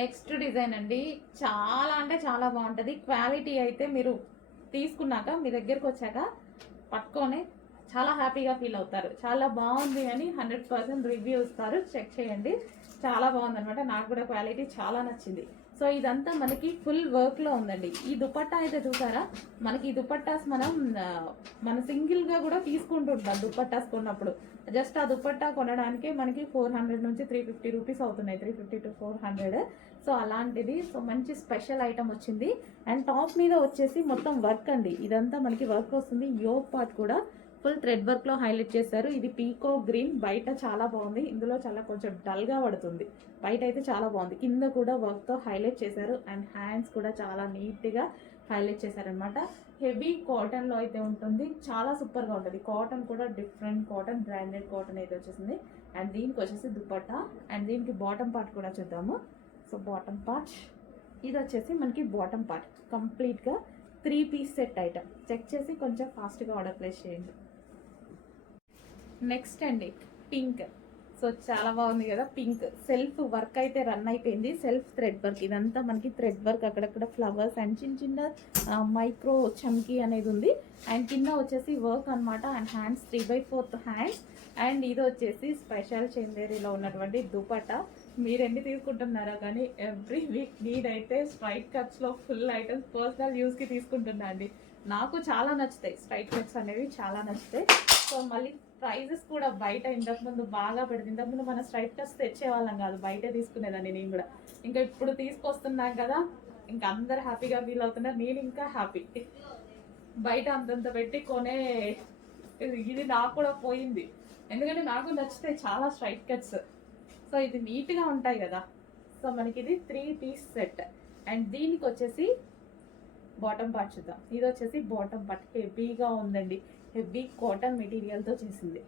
Next design అండి, చాలా అంటే చాలా బాగుంటుంది. క్వాలిటీ అయితే మీరు తీసుకున్నాక మీ దగ్గరకు వచ్చాక పట్టుకొని చాలా హ్యాపీగా ఫీల్ అవుతారు. చాలా బాగుంది అని 100% రివ్యూ ఇస్తారు, చెక్ చేయండి. చాలా బాగుంది అనమాట. నాకు కూడా క్వాలిటీ చాలా నచ్చింది. సో ఇదంతా మనకి ఫుల్ వర్క్లో ఉందండి. ఈ దుపట్టా అయితే చూసారా, మనకి ఈ దుపట్టాస్ మన సింగిల్గా కూడా తీసుకుంటుంటాం. దుపట్టాస్ కొన్నప్పుడు జస్ట్ ఆ దుపట్టా కొనడానికే మనకి 400 నుంచి 350 రూపీస్ అవుతున్నాయి, 350 to 400. సో అలాంటిది. సో మంచి స్పెషల్ ఐటమ్ వచ్చింది. అండ్ టాప్ మీద వచ్చేసి మొత్తం వర్క్ అండి, ఇదంతా మనకి వర్క్ వస్తుంది. యోగ్ పార్ట్ కూడా ఫుల్ థ్రెడ్ వర్క్ లో హైలైట్ చేశారు. ఇది పీకో గ్రీన్, బయట చాలా బాగుంది, ఇందులో చాలా కొంచెం డల్ గా పడుతుంది. బయట అయితే చాలా బాగుంది. కింద కూడా వర్క్ తో హైలైట్ చేశారు. అండ్ హ్యాండ్స్ కూడా చాలా నీట్ గా హైలైట్ చేశారనమాట. హెవీ కాటన్ లో అయితే ఉంటుంది, చాలా సూపర్ గా ఉంటుంది. కాటన్ కూడా డిఫరెంట్ కాటన్, బ్రాండెడ్ కాటన్ అయితే వచ్చేసింది. అండ్ దీనికి వచ్చేసి దుపట్టా. అండ్ దీనికి బాటమ్ పార్ట్ కూడా చూద్దాము. సో బాటమ్ పార్ట్ ఇది వచ్చేసి మనకి బాటమ్ పార్ట్ కంప్లీట్ గా 3 పీస్ సెట్ ఐటమ్. చెక్ చేసి కొంచెం ఫాస్ట్ గా ఆర్డర్ ప్లేస్ చేయండి. నెక్స్ట్ అండి పింక్. సో చాలా బాగుంది కదా పింక్. సెల్ఫ్ వర్క్ అయితే రన్ అయిపోయింది, సెల్ఫ్ థ్రెడ్ వర్క్. ఇదంతా మనకి థ్రెడ్ వర్క్, అక్కడక్కడ ఫ్లవర్స్ అండ్ చిన్న చిన్న మైక్రో చమ్కీ అనేది ఉంది. అండ్ కింద వచ్చేసి వర్క్ అనమాట. And hands 3/4 hands. అండ్ ఇది వచ్చేసి స్పెషల్ చందేరిలో ఉన్నటువంటి దుపట్టా. మీరు ఎన్ని తీసుకుంటున్నారా కానీ ఎవ్రీ వీక్ నేనైతే స్ట్రైట్ కట్స్లో ఫుల్ ఐటమ్స్ పర్సనల్ యూస్కి తీసుకుంటున్నా అండి. నాకు చాలా నచ్చుతాయి స్ట్రైట్ కట్స్ అనేవి, చాలా నచ్చుతాయి. సో మళ్ళీ ప్రైజెస్ కూడా బయట ఇంతకుముందు బాగా పెడుతుంది. ఇంతకుముందు మన స్ట్రైట్ కట్స్ తెచ్చేవాళ్ళం కాదు, బయటే తీసుకునేదాన్ని నేను కూడా. ఇంకా ఇప్పుడు తీసుకొస్తున్నాం కదా, ఇంకా అందరు హ్యాపీగా ఫీల్ అవుతున్నారు, నేను ఇంకా హ్యాపీ. బయట అంతంత పెట్టి కొనే ఇది నాకు కూడా పోయింది, ఎందుకంటే నాకు నచ్చుతాయి చాలా స్ట్రైట్ కట్స్. సో ఇది నీట్గా ఉంటాయి కదా. సో మనకి ఇది 3 పీస్ సెట్. అండ్ దీనికి వచ్చేసి బాటమ్ పార్ట్ చూద్దాం. ఇది వచ్చేసి బాటమ్ పార్ట్ హెవీగా ఉందండి, హెవీ కాటన్ మెటీరియల్తో చేసింది.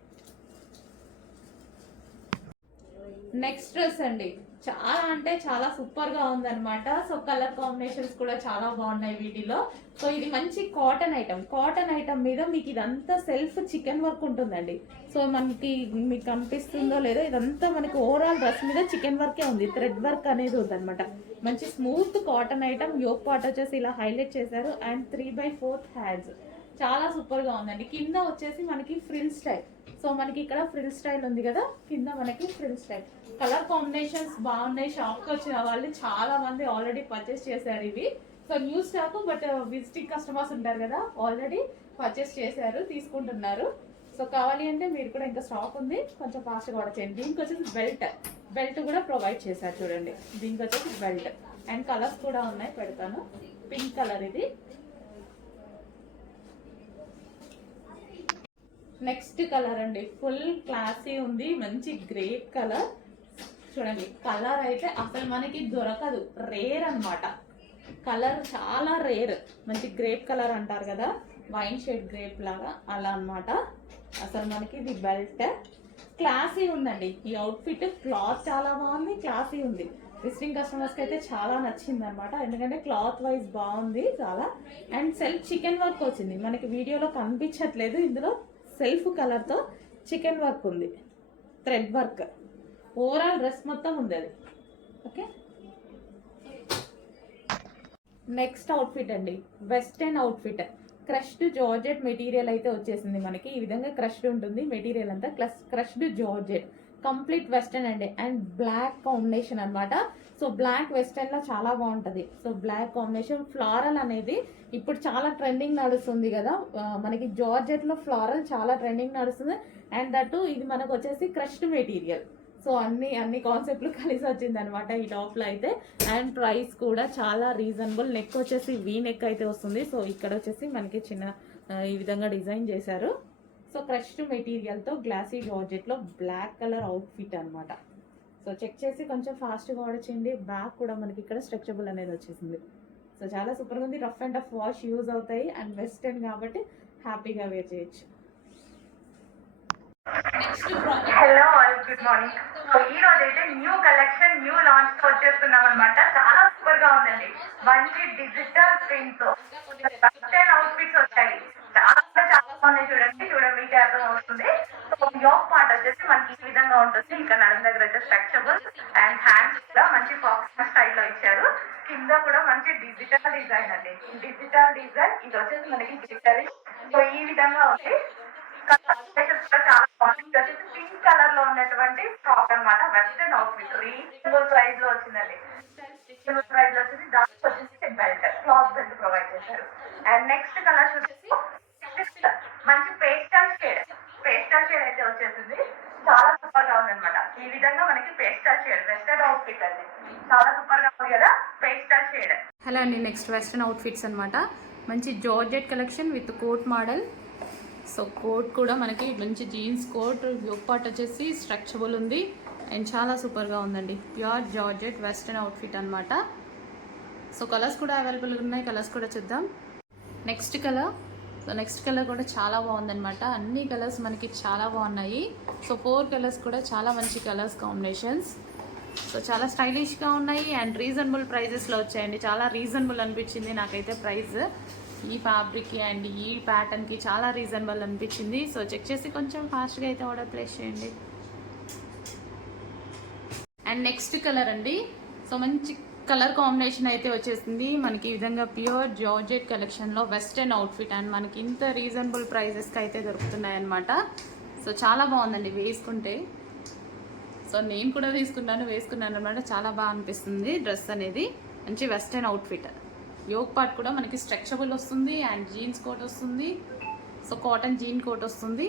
నెక్స్ట్ డ్రెస్ అండి, చాలా అంటే చాలా సూపర్గా ఉందన్నమాట. సో కలర్ కాంబినేషన్స్ కూడా చాలా బాగున్నాయి వీటిలో. సో ఇది మంచి కాటన్ ఐటమ్. కాటన్ ఐటమ్ మీద మీకు ఇదంతా సెల్ఫ్ చికెన్ వర్క్ ఉంటుందండి. సో మనకి మీకు కనిపిస్తుందో లేదో, ఇదంతా మనకి ఓవరాల్ డ్రెస్ మీద చికెన్ వర్కే ఉంది, థ్రెడ్ వర్క్ అనేది ఉందన్నమాట. మంచి smooth cotton item. Yoke part వచ్చేసి ఇలా హైలైట్ చేశారు. అండ్ 3/4 హ్యాండ్స్, చాలా సూపర్గా ఉందండి. కింద వచ్చేసి మనకి ఫ్రిల్ స్టైల్. సో మనకి ఇక్కడ ఫ్రిల్ స్టైల్ ఉంది కదా, కింద మనకి ఫ్రిల్ స్టైల్. కలర్ కాంబినేషన్స్ బాగున్నాయి. షాప్కి వచ్చిన వాళ్ళు చాలా మంది ఆల్రెడీ పర్చేస్ చేశారు ఇవి. So new stock, but visiting customers ఉంటారు కదా, ఆల్రెడీ పర్చేస్ చేశారు, తీసుకుంటున్నారు. సో కావాలి అంటే మీరు కూడా ఇంకా స్టాక్ ఉంది, కొంచెం ఫాస్ట్గా ఆర్డర్ చేయండి. దీనికి వచ్చేసి బెల్ట్ కూడా ప్రొవైడ్ చేశారు చూడండి. దీనికి వచ్చేసి బెల్ట్ అండ్ కలర్స్ కూడా ఉన్నాయి, పెడతాను. పింక్ కలర్ ఇది. నెక్స్ట్ కలర్ అండి, ఫుల్ క్లాసీ ఉంది, మంచి గ్రేప్ కలర్. చూడండి కలర్ అయితే అసలు మనకి దొరకదు, రేర్ అనమాట. కలర్ చాలా రేర్, మంచి గ్రేప్ కలర్ అంటారు కదా, వైన్ షేడ్ గ్రేప్ లాగా అలా అనమాట. అసలు మనకి ఇది బెల్ట్ క్లాసీ ఉందండి. ఈ అవుట్ఫిట్ క్లాత్ చాలా బాగుంది, క్లాసీ ఉంది. విజిటింగ్ కస్టమర్స్కి అయితే చాలా నచ్చింది అనమాట, ఎందుకంటే క్లాత్ వైజ్ బాగుంది చాలా. అండ్ సెల్ఫ్ చికెన్ వర్క్ వచ్చింది, మనకి వీడియోలో కనిపించట్లేదు. ఇందులో సెల్ఫ్ కలర్తో చికెన్ వర్క్ ఉంది, థ్రెడ్ వర్క్. ఓవరాల్ డ్రెస్ మొత్తం ఉంది అది. ఓకే, నెక్స్ట్ అవుట్ఫిట్ అండి, western outfit. Crushed georgette material అయితే వచ్చేసింది మనకి. ఈ విధంగా క్రష్డ్ ఉంటుంది మెటీరియల్ అంతా, క్రష్డ్ జార్జెట్ కంప్లీట్ వెస్టర్న్ అండి. అండ్ బ్లాక్ కాంబినేషన్ అనమాట. సో బ్లాక్ వెస్టర్న్ లో చాలా బాగుంటుంది. సో బ్లాక్ కాంబినేషన్, ఫ్లారల్ అనేది ఇప్పుడు చాలా ట్రెండింగ్ నడుస్తుంది కదా, మనకి జార్జెట్ లో ఫ్లారల్ చాలా ట్రెండింగ్ నడుస్తుంది. అండ్ దట్టు ఇది మనకు వచ్చేసి క్రష్డ్ మెటీరియల్. సో అన్ని కాన్సెప్ట్లు కలిసి వచ్చింది అనమాట ఈ టాప్ లో అయితే. అండ్ ప్రైస్ కూడా చాలా రీజనబుల్. నెక్ వచ్చేసి వీ నెక్ అయితే వస్తుంది. సో ఇక్కడ వచ్చేసి మనకి చిన్న ఈ విధంగా డిజైన్ చేశారు. సో క్రష్డ్ మెటీరియల్తో గ్లాసీ జార్జెట్లో బ్లాక్ కలర్ అవుట్ఫిట్ అనమాట. సో చెక్ చేసి కొంచెం ఫాస్ట్గా ఆర్డర్ చేయండి. బ్యాక్ కూడా మనకి ఇక్కడ స్ట్రెచబుల్ అనేది వచ్చేసింది. సో చాలా సూపర్గా ఉంది. Rough and tough wash use అవుతాయి. అండ్ వెస్టర్న్ కాబట్టి హ్యాపీగా వేర్ చేయొచ్చు. Next hello all, good morning. So ఈ రోజు అయితే న్యూ కలెక్షన్ న్యూ లాంచ్ తో వచ్చేస్తున్నాం అనమాట. చాలా సూపర్ గా ఉందండి. మంచి డిజిటల్ ప్రింట్ తో వెస్టర్న్ అవుట్ఫిట్స్ వచ్చాయి. చాలా చాలా బాగున్నాయి. చూడండి మీకే అర్థం అవుతుంది. సో యోక్ పార్ట్ వచ్చేసి మనకి ఈ విధంగా ఉంటుంది. ఇక్కడ నడుము దగ్గర వచ్చే స్ట్రక్చబుల్ అండ్ హ్యాండ్స్ కూడా మంచి ఫాక్స్ స్టైల్ లో ఇచ్చారు. కింద కూడా మంచి డిజిటల్ డిజైన్ అండి. డిజిటల్ డిజైన్ ఇది వచ్చేసి మనకి డిజిటల్. సో ఈ విధంగా ఉంది. చాలా బాగుంది. పింక్ కలర్ లో ఉన్నటువంటి టాప్ అనమాట. వెస్టర్న్ అవుట్ఫిట్ రీజనబుల్ ప్రైస్ లో వచ్చిందండి. రీజనబుల్ ప్రైస్ లో వచ్చేసి దానికి వచ్చేసి బెల్ట్ క్లాత్ బెల్ట్ ప్రొవైడ్ చేశారు. అండ్ నెక్స్ట్ కలర్ వచ్చేసి మంచి పేస్టల్ షేడ్ అయితే వచ్చేసింది. చాలా సూపర్ గా ఉంది అనమాట. ఈ విధంగా మనకి పేస్టల్ షేడ్ వెస్టర్న్ అవుట్ఫిట్ అండి. చాలా సూపర్ గా ఉంది కదా పేస్టల్ షేడ్. హలో అండి, నెక్స్ట్ వెస్టర్న్ అవుట్ఫిట్స్ అనమాట. మంచి georgette collection with coat model. So coat కూడా మనకి మంచి జీన్స్ కోట్, యోక్ పార్ట్ వచ్చేసి స్ట్రక్చబుల్ ఉంది అండ్ చాలా సూపర్గా ఉందండి. ప్యూర్ జార్జెట్ వెస్టర్న్ అవుట్ఫిట్ అనమాట. సో కలర్స్ కూడా అవైలబుల్గా ఉన్నాయి. కలర్స్ కూడా చూద్దాం. నెక్స్ట్ కలర్ కూడా చాలా బాగుందన్నమాట. అన్ని కలర్స్ మనకి చాలా బాగున్నాయి. సో 4 కలర్స్ కూడా చాలా మంచి కలర్స్ కాంబినేషన్స్. సో చాలా స్టైలిష్గా ఉన్నాయి అండ్ రీజనబుల్ ప్రైజెస్లో వచ్చాయండి. చాలా రీజనబుల్ అనిపించింది నాకైతే ప్రైస్. ఈ ఫ్యాబ్రిక్కి అండ్ ఈ ప్యాటర్న్కి చాలా రీజనబుల్ అనిపించింది. సో చెక్ చేసి కొంచెం ఫాస్ట్గా అయితే ఆర్డర్ ప్లేస్ చేయండి. అండ్ నెక్స్ట్ కలర్ అండి. సో మంచి కలర్ కాంబినేషన్ అయితే వచ్చేసింది మనకి. ఈ విధంగా ప్యూర్ జార్జెట్ కలెక్షన్లో వెస్టర్న్ అవుట్ఫిట్ అండ్ మనకి ఇంత రీజనబుల్ ప్రైజెస్కి అయితే దొరుకుతున్నాయి అన్నమాట. సో చాలా బాగుందండి వేసుకుంటే. సో నేను కూడా వేసుకున్నాను అనమాట. చాలా బాగా అనిపిస్తుంది డ్రెస్ అనేది. మంచి వెస్టర్న్ అవుట్ఫిట్. యోక్ పార్ట్ కూడా మనకి స్ట్రెచబుల్ వస్తుంది అండ్ జీన్స్ కోట్ వస్తుంది. సో కాటన్ జీన్ కోట్ వస్తుంది.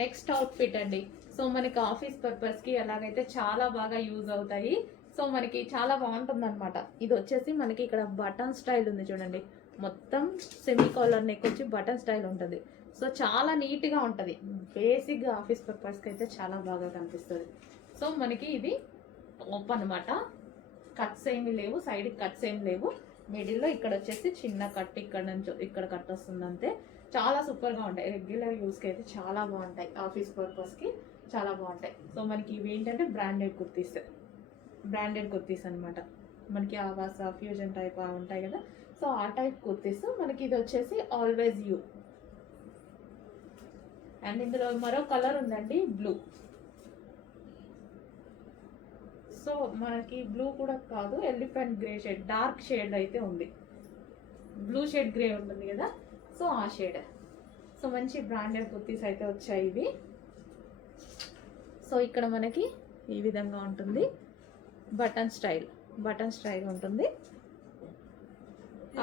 నెక్స్ట్ అవుట్ఫిట్ అండి. సో మనకి ఆఫీస్ పర్పస్కి అలాగైతే చాలా బాగా యూజ్ అవుతాయి. సో మనకి చాలా బాగుంటుంది అనమాట. ఇది వచ్చేసి మనకి ఇక్కడ బటన్ స్టైల్ ఉంది చూడండి. మొత్తం సెమీ కాలర్ నెక్ వచ్చి బటన్ స్టైల్ ఉంటుంది. సో చాలా నీట్గా ఉంటుంది. బేసిక్గా ఆఫీస్ పర్పస్కి అయితే చాలా బాగా కనిపిస్తుంది. సో మనకి ఇది టాప్ అనమాట. కట్స్ ఏమి లేవు, సైడ్ కట్స్ ఏమి లేవు. మిడిల్లో ఇక్కడ వచ్చేసి చిన్న కట్ ఇక్కడ నుంచి ఇక్కడ కట్ వస్తుంది అంతే. చాలా సూపర్గా ఉంటాయి. రెగ్యులర్ యూస్కి అయితే చాలా బాగుంటాయి. ఆఫీస్ పర్పస్కి చాలా బాగుంటాయి. సో మనకి ఇవి ఏంటంటే బ్రాండెడ్ కుర్తీస్ అనమాట. మనకి ఆవాస ఫ్యూజన్ టైప్ ఉంటాయి కదా. సో ఆ టైప్ కుర్తీస్. మనకి ఇది వచ్చేసి ఆల్వేస్ యూ. అండ్ ఇందులో మరో కలర్ ఉందండి, బ్లూ. సో మనకి బ్లూ కూడా కాదు, elephant grey shade, dark shade అయితే ఉంది. బ్లూ షేడ్ గ్రే ఉంటుంది కదా, సో ఆ షేడ్. సో మంచి బ్రాండెడ్ కుర్తీస్ అయితే వచ్చాయి ఇవి. సో ఇక్కడ మనకి ఈ విధంగా ఉంటుంది. బటన్ స్టైల్ ఉంటుంది.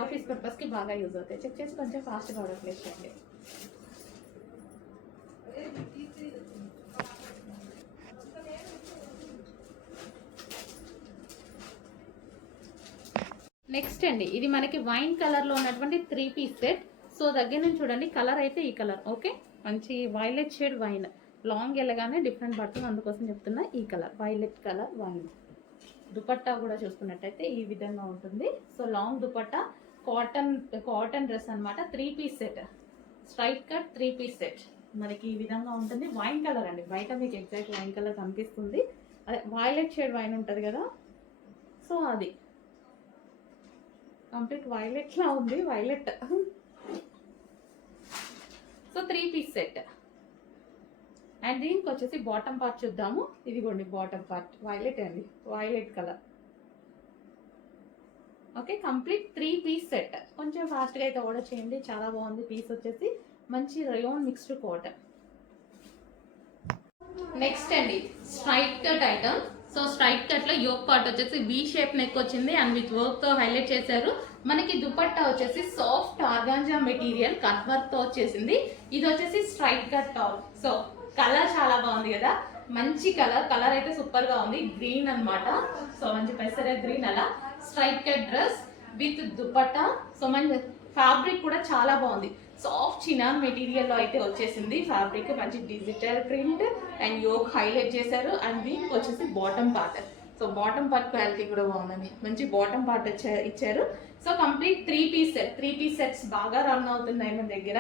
ఆఫీస్ పర్పస్కి బాగా యూజ్ అవుతాయి. చెక్ చేసి కొంచెం ఫాస్ట్గా ఆర్డర్ ప్లేస్ చేయండి. నెక్స్ట్ అండి, ఇది మనకి వైన్ కలర్లో ఉన్నటువంటి 3 పీస్ సెట్. సో దగ్గర నుంచి చూడండి. కలర్ అయితే ఈ కలర్ ఓకే. మంచి వైలెట్ షేడ్ వైన్. లాంగ్ వెళ్ళగానే డిఫరెంట్ పడుతుంది, అందుకోసం చెప్తున్నా. ఈ colour violet colour wine. Dupatta కూడా చూసుకున్నట్టయితే ఈ విధంగా ఉంటుంది. So long dupatta, cotton dress అనమాట. 3 piece set, straight cut 3 piece set మనకి ఈ విధంగా ఉంటుంది. వైన్ కలర్ అండి. బయట మీకు ఎగ్జాక్ట్ వైన్ కలర్ కనిపిస్తుంది. అదే వైలెట్ షేడ్ వైన్ ఉంటుంది కదా, సో అది కంప్లీట్ వైలెట్లా ఉంది. Violet. So 3 piece set. And దీనికి వచ్చేసి బాటమ్ పార్ట్ చూద్దాము. ఇదిగోండి బాటమ్ పార్ట్ వైలెట్ అండి, violet colour. Okay, complete 3 piece set. కొంచెం ఫాస్ట్గా అయితే ఆర్డర్ చేయండి. చాలా బాగుంది పీస్ వచ్చేసి. మంచి రయోన్ మిక్స్డ్ కాటన్. నెక్స్ట్ అండి, straight cut item. So straight cut లో యోక్ పార్ట్ వచ్చేసి వి షేప్ నెక్ వచ్చింది అండ్ విత్ వర్క్ తో హైలైట్ చేశారు. మనకి దుపట్టా వచ్చేసి soft organza material cut work తో వచ్చేసింది. ఇది వచ్చేసి straight cut top. So colour చాలా బాగుంది కదా, మంచి కలర్ అయితే సూపర్ గా ఉంది. గ్రీన్ అన్నమాట. సో మంచి పెసర గ్రీన్. అలా straight cut dress with dupatta. So మంచి ఫ్యాబ్రిక్ కూడా చాలా బాగుంది. సాఫ్ట్ చినాన్ మెటీరియల్ లో అయితే వచ్చేసింది ఫ్యాబ్రిక్. మంచి digital print and yoke highlight చేశారు. అండ్ దీనికి వచ్చేసి bottom part. So bottom part quality కూడా బాగుందండి. మంచి బాటమ్ పార్ట్ ఇచ్చారు. So complete 3 piece set. 3 piece sets బాగా రన్ అవుతున్నాయి మన దగ్గర.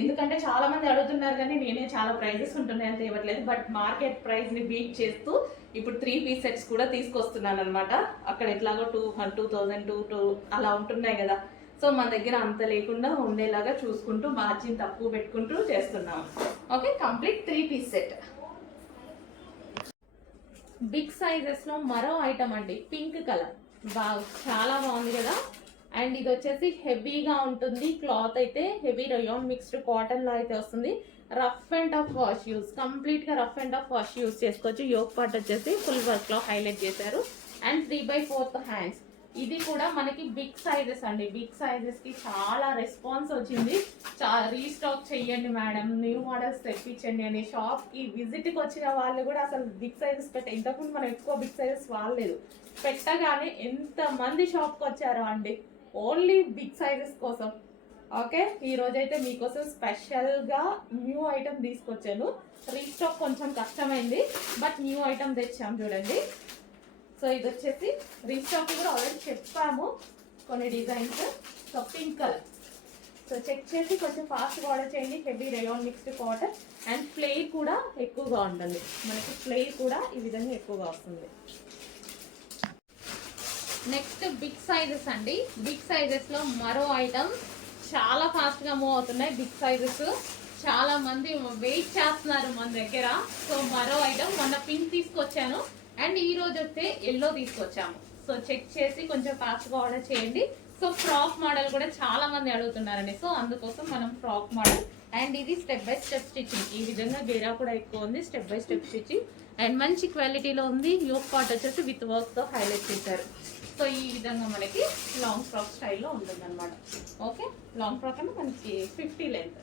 ఎందుకంటే చాలా మంది అడుగుతున్నారు కానీ నేనే చాలా ప్రైజెస్ ఉంటున్నాయి అంత ఇవ్వట్లేదు. బట్ మార్కెట్ ప్రైస్ ని బీట్ చేస్తూ ఇప్పుడు 3 పీస్ సెట్స్ కూడా తీసుకొస్తున్నాను అనమాట. అక్కడ ఎట్లాగో 2000 అలా ఉంటున్నాయి కదా. సో మన దగ్గర అంత లేకుండా ఉండేలాగా చూసుకుంటూ మార్జిన్ తక్కువ పెట్టుకుంటూ చేస్తున్నాము. Okay, complete 3 piece set. Big sizes లో మరో ఐటమ్ అండి, పింక్ కలర్. బాగా చాలా బాగుంది కదా. అండ్ ఇది వచ్చేసి హెవీగా ఉంటుంది. క్లాత్ అయితే హెవీ రయాన్ మిక్స్డ్ కాటన్ లో అయితే వస్తుంది. Rough and tough wash use, complete గా rough and tough wash use చేసుకోవచ్చు. యోక్ పార్ట్ వచ్చేసి ఫుల్ వర్క్ లో హైలైట్ చేశారు. And 3/4 hands. ఇది కూడా మనకి బిగ్ సైజెస్ అండి. బిగ్ సైజెస్ కి చాలా రెస్పాన్స్ వచ్చింది. రీస్టాక్ చెయ్యండి మేడం, న్యూ మోడల్స్ తెప్పించండి అని షాప్ కి విజిట్ కి వచ్చిన వాళ్ళు కూడా అసలు బిగ్ సైజెస్ ఇంతకుముందు మనం ఎక్కువ బిగ్ సైజెస్ వాడలేదు. పెట్టగానే ఎంత మంది షాప్ కి వచ్చారో అండి, ఓన్లీ బిగ్ సైజెస్ కోసం. ఓకే, ఈ రోజైతే మీకోసం స్పెషల్ గా న్యూ ఐటమ్ తీసుకొచ్చాను. రీస్టాక్ కొంచెం కష్టమైంది, బట్ న్యూ ఐటమ్ తెచ్చాం చూడండి. సో ఇది వచ్చేసి రీస్టాక్ కూడా ఆల్రెడీ చెప్పాము కొన్ని designs. So pink colour. So check చేసి కొంచెం ఫాస్ట్గా ఆర్డర్ చేయండి. Heavy rayon mixed cotton and flare కూడా ఎక్కువగా ఉంటుంది. మనకి ఫ్లేర్ కూడా ఈ విధంగా ఎక్కువగా వస్తుంది. నెక్స్ట్ బిగ్ సైజెస్ అండి. బిగ్ సైజెస్ లో మరో ఐటమ్ చాలా ఫాస్ట్ గా మూవ్ అవుతున్నాయి. బిగ్ సైజెస్ చాలా మంది వెయిట్ చేస్తున్నారు మన దగ్గర. సో మరో ఐటమ్, మొన్న పింక్ తీసుకొచ్చాను అండ్ ఈ రోజు వస్తే ఎల్లో తీసుకొచ్చాము. సో చెక్ చేసి కొంచెం ఫాస్ట్ గా ఆర్డర్ చేయండి. సో ఫ్రాక్ మోడల్ కూడా చాలా మంది అడుగుతున్నారండి. సో అందుకోసం మనం ఫ్రాక్ మోడల్. అండ్ ఇది స్టెప్ బై స్టెప్ స్టిచ్చింగ్. ఈ విధంగా గేరా కూడా ఎక్కువ ఉంది. Step by step stitching and మంచి క్వాలిటీలో ఉంది. యోక్ పార్ట్ వచ్చేసి విత్ వర్క్ తో హైలైట్ చేశారు. సో ఈ విధంగా మనకి లాంగ్ ఫ్రాక్ స్టైల్లో ఉంటుంది అనమాట. ఓకే, లాంగ్ ఫ్రాక్ అంటే మనకి 50 లెంత్.